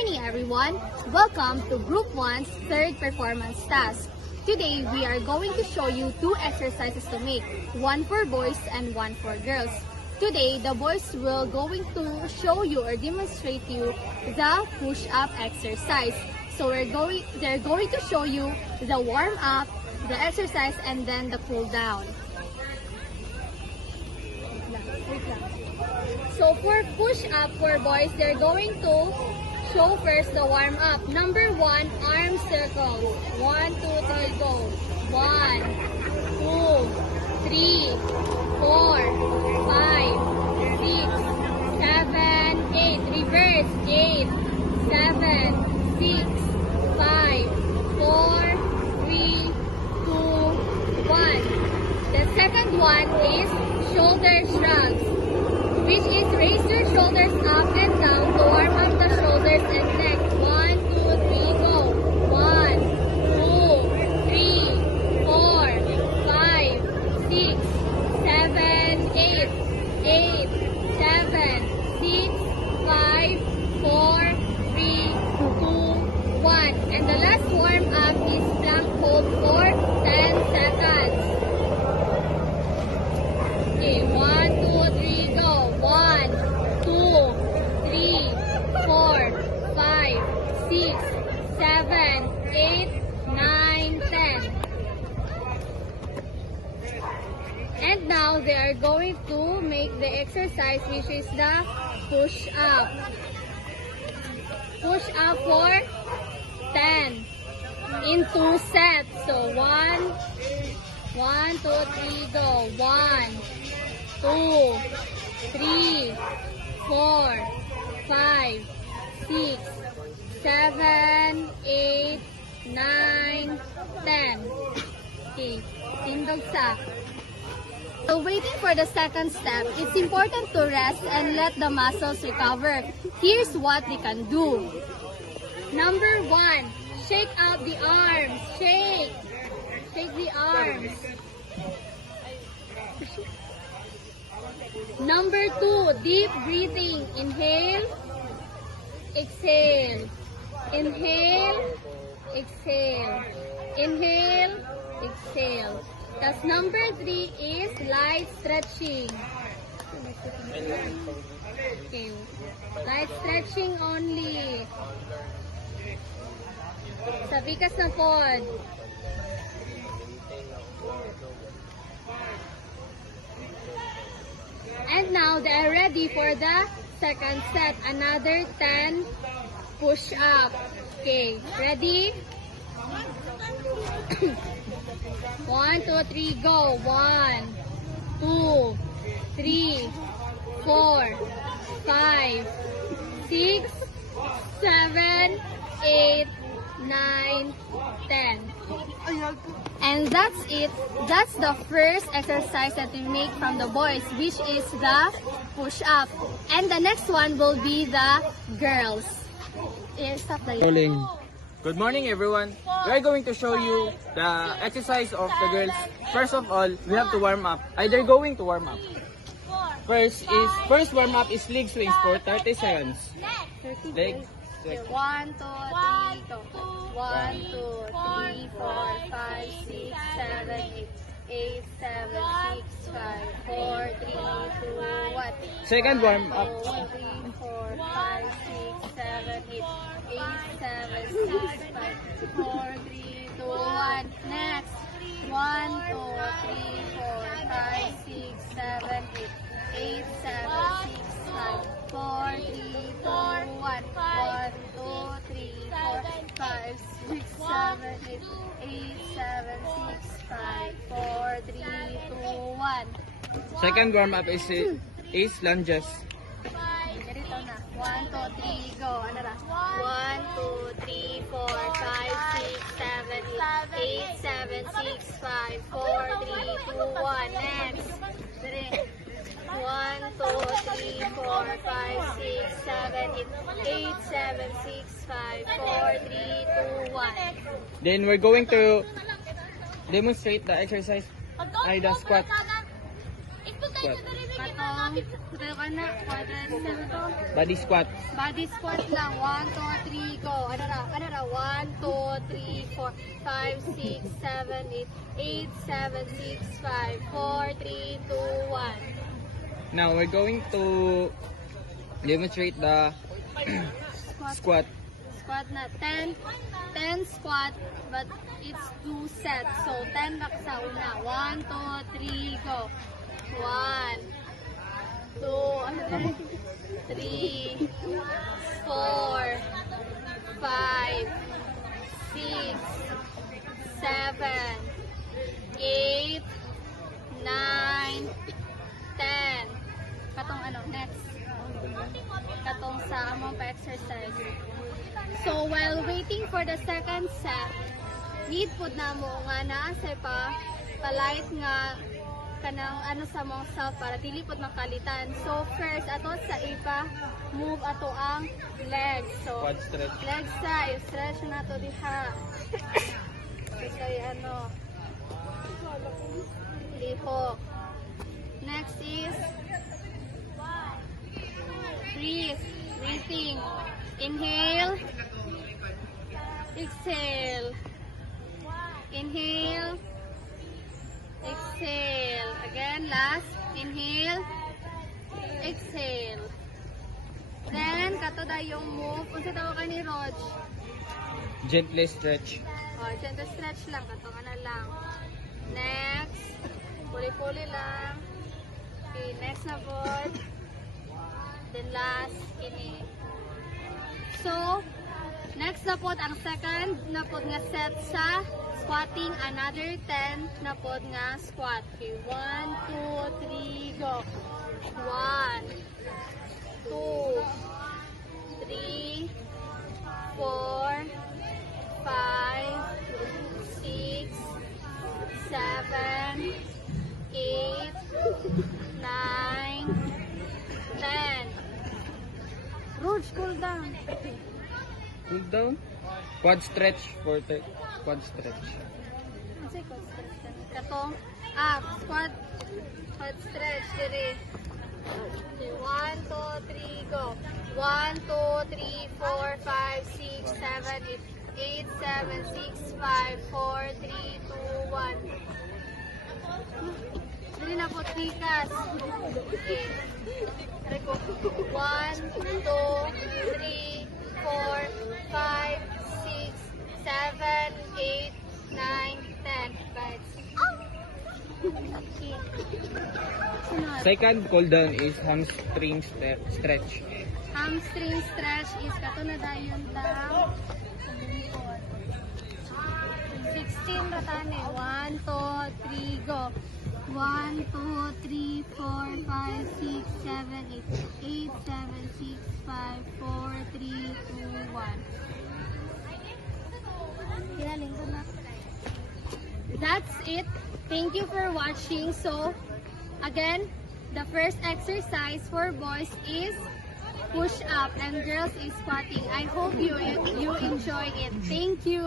morning, everyone. Welcome to Group 1's third performance task. Today, we are going to show you two exercises to make, one for boys and one for girls. Today, the boys will going to show you or demonstrate you the push-up exercise. So they're going to show you the warm-up, the exercise, and then the cool-down. So for push-up for boys, they're going to show first the warm-up. Number 1, arm circles. 1, 2, 3, go. 1, 2, 3, 4, 5, 6, 7, 8. Reverse. 8, 7, 6, 5, 4, 3, 2, 1. The second one is shoulder shrugs, which is raise your shoulders up and down to warm up the shoulders and neck. 1, 2, 3, go. 1, 2, 3, 4, 5, 6, 7, 8. 8, 7, 6, 5, 4, 3, 2, 1. And the last warm up is plank hold for 10 seconds. Okay, 1, 2, 3, go. 1, 2, 3, 4, 5, 6, 7, 8, 9, 10. And now they are going to make the exercise, which is the push-up. Push-up for 10 in 2 sets. So 1, 2, 3, go. 1, 2, 3, 4, 5, 6, 7, 8, 9, 10. Okay, tindog sa. So waiting for the second step, it's important to rest and let the muscles recover. Here's what they can do. Number 1, shake out the arms. Shake. Shake the arms. Number 2, deep breathing. Inhale, exhale. Inhale, exhale. Inhale, exhale. That's number 3 is light stretching. Okay. Light stretching only. Sa pikas na pod. And now they are ready for the second set. Another 10 push-up. Okay, ready? 1, 2, 3, go. 1, 2, 3, 4, 5, 6, 7, 8, 9, 10. And that's it. That's the first exercise that we make from the boys, which is the push-up. And the next one will be the girls. Stop the Rolling. Good morning, everyone. We are going to show you the exercise of the girls. First of all, we have to warm up. They're going to warm up. First warm up is leg swings for 30 seconds. Leg. 1, 2, 3, go. 1, 2, 3, 4, 5, 6, 7, 8, 7, 6, 5, 4, 3, 2, 1. Second warm up. 2, 3, 4, 5, 6, 7, 8, 7, 6, 5, 4, 3, 2, 1. Next. 1, 2, 3, 4, 5, 6, 7, 8, 7, 6, 5, 4, 3, 2, 1. 1, 2, 3, 4, 5, 6, 7, 8, 7, 6, 5, 4, 3, 2, 1. Second warm up is lunges. Ganito na. 1, 2, 3, go. Ano na? 1, 2, 3, 4, 5, 6, 7, 8, 7, 6, 5, 4, 3, 2, 1. Next. 1, 2, 3, 4, 5, 6, 7, 8, 7, 6, 5, 4, 3, 2, 1. Then we're going to demonstrate the exercise. The squat. Squat. Katong, tayo ka na, quadriceps to. Body squat. Body squat lang. 1, 2, 3, go. Ano ra? 1, 2, 3, 4, 5, 6, 7, 8, 7, 6, 5, 4, 3, 2, 1. Now we're going to demonstrate the squat. Squat na. 10 squat, but it's 2 sets. So, 10 back sa una. 1, 2, 3, go. 1, 2, 3, 4, 5, 6, 7, 8, 9, 10. Katong ano, next. Katong sa among pa-exercise. So, while waiting for the second set, need po na mo nga naasay pa, palight nga kanang ano sa mong self para dili pod makalitan. So, first, ato sa ipa, move ato ang legs. So, Quad stretch. leg side, stretch na to diha. Kay ano, lihok. Next is breathing. Inhale, exhale. Inhale, exhale. Again, last. Inhale, exhale. Then, kato da yung move. Kung sa tawag ka ni Rog. Gently stretch. Gentle stretch lang. Kato ka na lang. Next. Puli-puli lang. Okay, next na board. Then last, kini. So, next na po ang second na po nga set sa squatting. Another 10 na po nga squat. Okay, 1, 2, 3, go. 1, 2, 3, 4, 5, 6, 7, 8, 9, 10. Rog, cool down. Cool down. Quad stretch for quad stretch. Ano sa'yo quad stretch? Katong, squat stretch, dire. Okay, 1, 2, 3, go. 1, 2, 3, 4, 5, 6, 7, 8, 7, 6, 5, 4, 3, 2, 1. Dili na po tikas. Okay. 1, 2, 3, 4, 5, 6, 7, 8, 9, 10. Guys. Okay. Sunod. Second cool down is hamstring stretch. Hamstring stretch is kato na dayon lang. 16 ratane. 1, 2, 3, go. 1, 2, 3, 4, 5, 6, 7, 8, 7, 6, 5, 4, 3, 2, 1. Kinaling ko na. That's it. Thank you for watching. So, again, the first exercise for boys is push up and girls is squatting. I hope you enjoy it. Thank you.